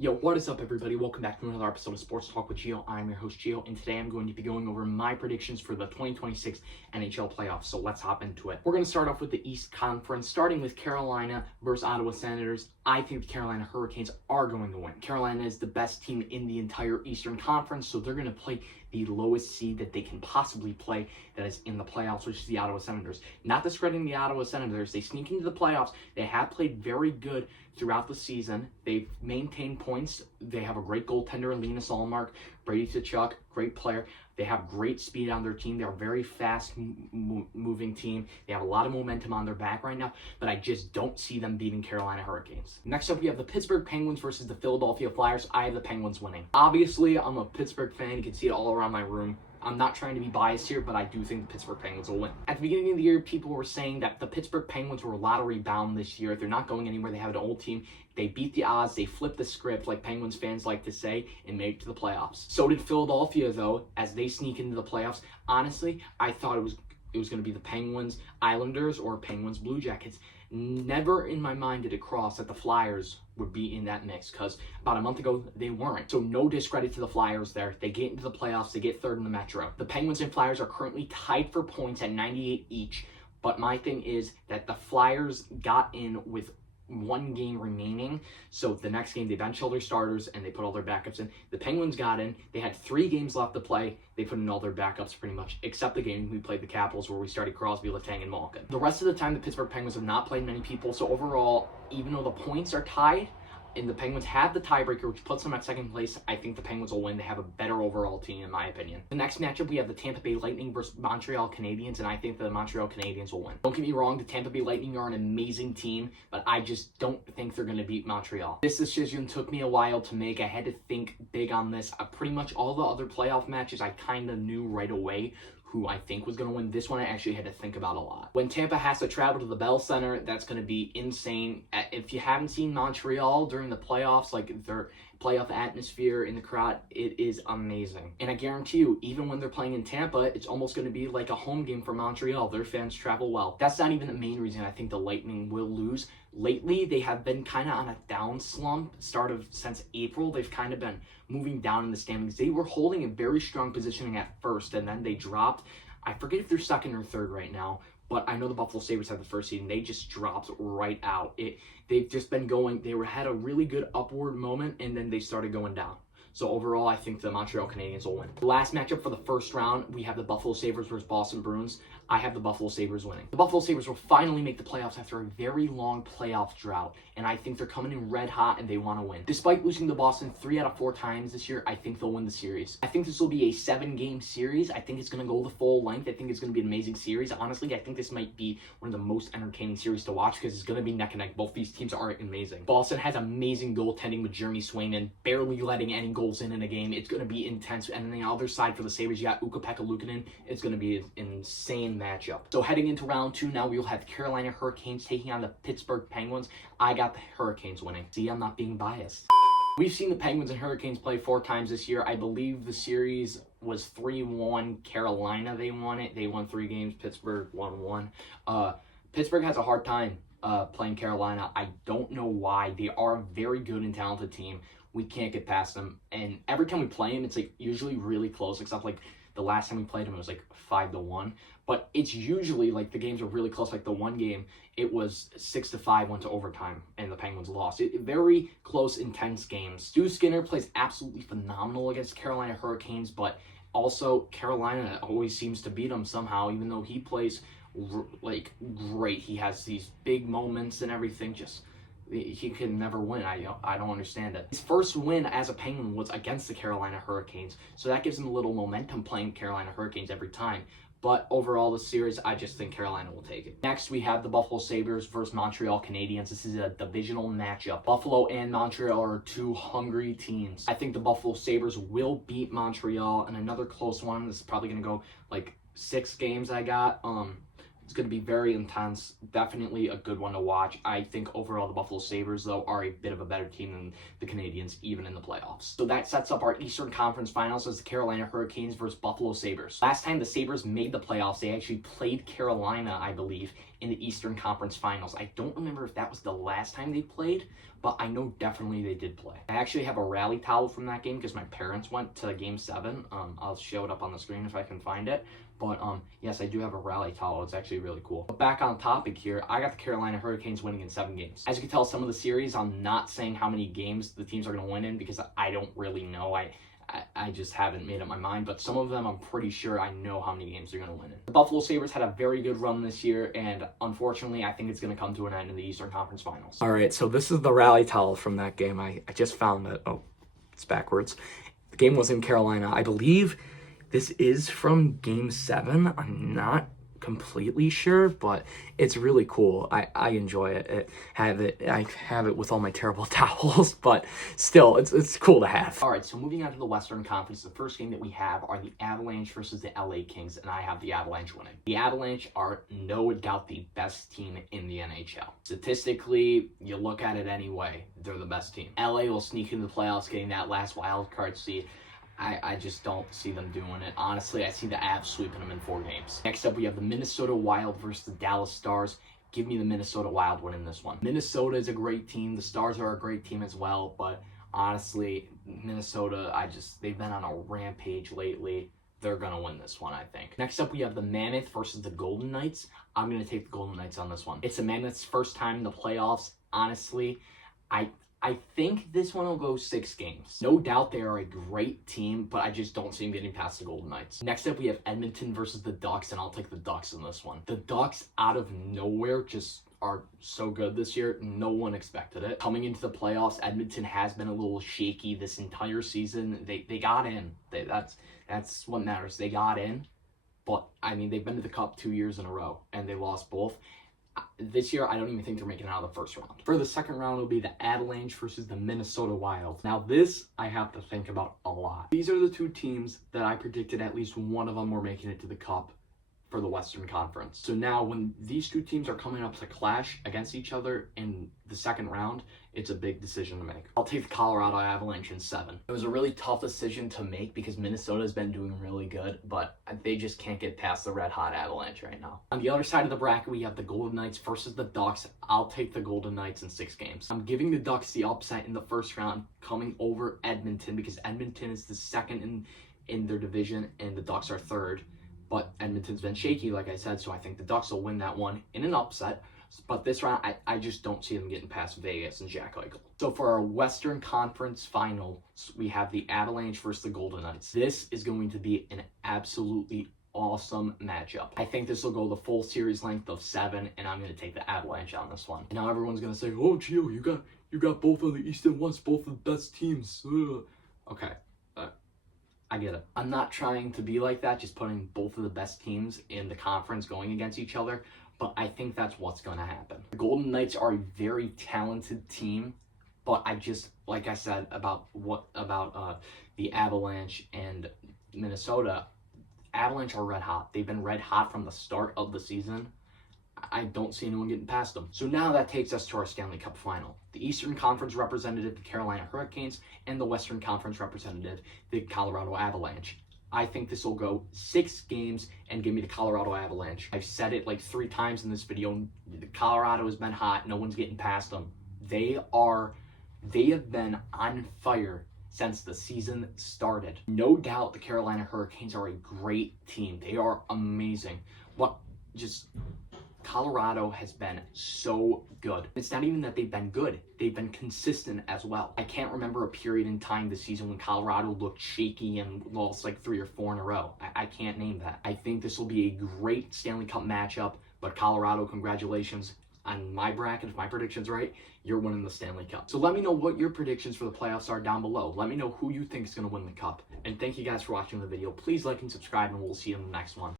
Yo, what is up, everybody? Welcome back to another episode of Sports Talk with Gio. I'm your host, Gio, and today I'm going to be going over my predictions for the 2026 NHL playoffs. So let's hop into it. We're going to start off with the East Conference, starting with Carolina versus Ottawa Senators. I think the Carolina Hurricanes are going to win. Carolina is the best team in the entire Eastern Conference, so they're going to play the lowest seed that they can possibly play that is in the playoffs, which is the Ottawa Senators. Not discrediting the Ottawa Senators. They sneak into the playoffs. They have played very good throughout the season. They've maintained points. They have a great goaltender, Linus Ullmark, Brady Tkachuk, great player. They have great speed on their team. They're a very fast-moving team. They have a lot of momentum on their back right now, but I just don't see them beating Carolina Hurricanes. Next up, we have the Pittsburgh Penguins versus the Philadelphia Flyers. I have the Penguins winning. Obviously, I'm a Pittsburgh fan. You can see it all around my room. I'm not trying to be biased here, but I do think the Pittsburgh Penguins will win. At the beginning of the year, people were saying that the Pittsburgh Penguins were lottery bound this year. They're not going anywhere. They have an old team. They beat the odds. They flipped the script, like Penguins fans like to say, and made it to the playoffs. So did Philadelphia, though, as they sneak into the playoffs. Honestly, I thought it was going to be the Penguins Islanders or Penguins Blue Jackets. Never in my mind did it cross that the Flyers would be in that mix, because about a month ago they weren't. So no discredit to the Flyers there. They get into the playoffs. They get third in the Metro. The Penguins and Flyers are currently tied for points at 98 each. But my thing is that the Flyers got in with one game remaining, so the next game they bench all their starters and they put all their backups in. The Penguins got in. They had 3 games left to play. They put in all their backups pretty much, except the game we played the Capitals where we started Crosby, Letang, and Malkin. The rest of the time, the Pittsburgh Penguins have not played many people, so overall, even though the points are tied, and the Penguins have the tiebreaker, which puts them at second place, I think the Penguins will win. They have a better overall team, in my opinion. The next matchup, we have the Tampa Bay Lightning versus Montreal Canadiens, and I think the Montreal Canadiens will win. Don't get me wrong, the Tampa Bay Lightning are an amazing team, but I just don't think they're going to beat Montreal. This decision took me a while to make. I had to think big on this. Pretty much all the other playoff matches, I kind of knew right away who I think was going to win. This one I actually had to think about a lot. When Tampa has to travel to the Bell Center, that's going to be insane. If you haven't seen Montreal during the playoffs, like their playoff atmosphere in the crowd, it is amazing. And I guarantee you, even when they're playing in Tampa, it's almost going to be like a home game for Montreal. Their fans travel well. That's not even the main reason I think the Lightning will lose. Lately, they have been kind of on a down slump. Since April, they've kind of been moving down in the standings. They were holding a very strong positioning at first, and then they dropped. I forget if they're second or third right now, but I know the Buffalo Sabres had the first seed, and they just dropped right out. They've just been going. Had a really good upward moment, and then they started going down. So overall, I think the Montreal Canadiens will win. The last matchup for the first round, we have the Buffalo Sabres versus Boston Bruins. I have the Buffalo Sabres winning. The Buffalo Sabres will finally make the playoffs after a very long playoff drought, and I think they're coming in red hot and they want to win. Despite losing to Boston 3 out of 4 times this year, I think they'll win the series. I think this will be a 7-game series. I think it's going to go the full length. I think it's going to be an amazing series. Honestly, I think this might be one of the most entertaining series to watch because it's going to be neck and neck. Both these teams are amazing. Boston has amazing goaltending with Jeremy Swayman, barely letting any goals in a game. It's going to be intense. And then the other side for the Sabres, you got Ukko-Pekka Luukkonen. It's going to be an insane matchup. So heading into round 2 now, we'll have Carolina Hurricanes taking on the Pittsburgh Penguins. I got the Hurricanes winning. See, I'm not being biased. We've seen the Penguins and Hurricanes play 4 times this year. I believe the series was 3-1 Carolina. They won it. They won 3 games. Pittsburgh won 1. Pittsburgh has a hard time playing Carolina. I don't know why. They are a very good and talented team. We can't get past them. And every time we play them, it's like usually really close, except like the last time we played them, it was like 5-1. But it's usually like the games are really close. Like the one game, it was 6-5, went to overtime, and the Penguins lost. Very close, intense games. Stu Skinner plays absolutely phenomenal against Carolina Hurricanes, but also Carolina always seems to beat them somehow, even though he plays like great. He has these big moments and everything. Just he can never win. I don't understand it. His first win as a Penguin was against the Carolina Hurricanes, so that gives him a little momentum playing Carolina Hurricanes every time. But overall, the series, I just think Carolina will take it. Next, we have the Buffalo Sabres versus Montreal Canadiens. This is a divisional matchup. Buffalo and Montreal are 2 hungry teams. I think the Buffalo Sabres will beat Montreal, and another close one. This is probably going to go like 6 games I got. It's going to be very intense. Definitely a good one to watch. I think overall the Buffalo Sabres, though, are a bit of a better team than the Canadiens, even in the playoffs. So that sets up our Eastern Conference Finals as the Carolina Hurricanes versus Buffalo Sabres. Last time the Sabres made the playoffs, they actually played Carolina, I believe, in the Eastern Conference Finals. I don't remember if that was the last time they played, but I know definitely they did play. I actually have a rally towel from that game because my parents went to Game 7. I'll show it up on the screen if I can find it. But yes, I do have a rally towel. It's actually really cool. But back on topic here, I got the Carolina Hurricanes winning in 7 games. As you can tell, some of the series, I'm not saying how many games the teams are going to win in because I don't really know. I just haven't made up my mind, but some of them I'm pretty sure I know how many games they're going to win in. The Buffalo Sabres had a very good run this year, and unfortunately, I think it's going to come to an end in the Eastern Conference Finals. All right, so this is the rally towel from that game. I just found that. Oh, it's backwards. The game was in Carolina. I believe this is from Game 7. I'm not completely sure, but it's really cool. I enjoy it. I have it with all my terrible towels, but still, it's cool to have. All right, so moving on to the Western Conference, the first game that we have are the Avalanche versus the LA Kings, and I have the Avalanche winning. The Avalanche are no doubt the best team in the NHL. Statistically, you look at it anyway, they're the best team. LA will sneak into the playoffs, getting that last wild card seed. I just don't see them doing it. Honestly, I see the Avs sweeping them in 4 games. Next up, we have the Minnesota Wild versus the Dallas Stars. Give me the Minnesota Wild winning this one. Minnesota is a great team. The Stars are a great team as well. But honestly, Minnesota, they've been on a rampage lately. They're going to win this one, I think. Next up, we have the Mammoth versus the Golden Knights. I'm going to take the Golden Knights on this one. It's the Mammoth's first time in the playoffs. Honestly, I think this one will go 6 games. No doubt they are a great team, but I just don't see them getting past the Golden Knights. Next up, we have Edmonton versus the Ducks, and I'll take the Ducks in this one. The Ducks, out of nowhere, just are so good this year. No one expected it. Coming into the playoffs, Edmonton has been a little shaky this entire season. They got in. That's what matters. They got in, but, I mean, they've been to the Cup 2 years in a row, and they lost both. This year, I don't even think they're making it out of the first round. For the second round, it'll be the Avalanche versus the Minnesota Wild. Now, this I have to think about a lot. These are the 2 teams that I predicted at least one of them were making it to the Cup for the Western Conference. So now, when these 2 teams are coming up to clash against each other in the second round, it's a big decision to make. I'll take the Colorado Avalanche in 7. It was a really tough decision to make because Minnesota's been doing really good, but they just can't get past the red-hot Avalanche right now. On the other side of the bracket, we have the Golden Knights versus the Ducks. I'll take the Golden Knights in 6 games. I'm giving the Ducks the upset in the first round, coming over Edmonton because Edmonton is the second in their division and the Ducks are third. But Edmonton's been shaky, like I said, so I think the Ducks will win that one in an upset. But this round, I just don't see them getting past Vegas and Jack Eichel. So for our Western Conference Finals, we have the Avalanche versus the Golden Knights. This is going to be an absolutely awesome matchup. I think this will go the full series length of 7, and I'm going to take the Avalanche on this one. Now everyone's going to say, oh, Gio, you got both of the East and West, both of the best teams. Ugh. Okay. I get it. I'm not trying to be like that, just putting both of the best teams in the conference going against each other, but I think that's what's going to happen. The Golden Knights are a very talented team, but I just, like I said, about the Avalanche and Minnesota, Avalanche are red hot. They've been red hot from the start of the season. I don't see anyone getting past them. So now that takes us to our Stanley Cup final. The Eastern Conference representative, the Carolina Hurricanes, and the Western Conference representative, the Colorado Avalanche. I think this will go 6 games and give me the Colorado Avalanche. I've said it like 3 times in this video. Colorado has been hot. No one's getting past them. They have been on fire since the season started. No doubt the Carolina Hurricanes are a great team. They are amazing. But just Colorado has been so good. It's not even that they've been good. They've been consistent as well. I can't remember a period in time this season when Colorado looked shaky and lost like 3 or 4 in a row. I can't name that. I think this will be a great Stanley Cup matchup, but Colorado, congratulations. On my bracket, if my prediction's right, you're winning the Stanley Cup. So let me know what your predictions for the playoffs are down below. Let me know who you think is going to win the cup. And thank you guys for watching the video. Please like and subscribe, and we'll see you in the next one.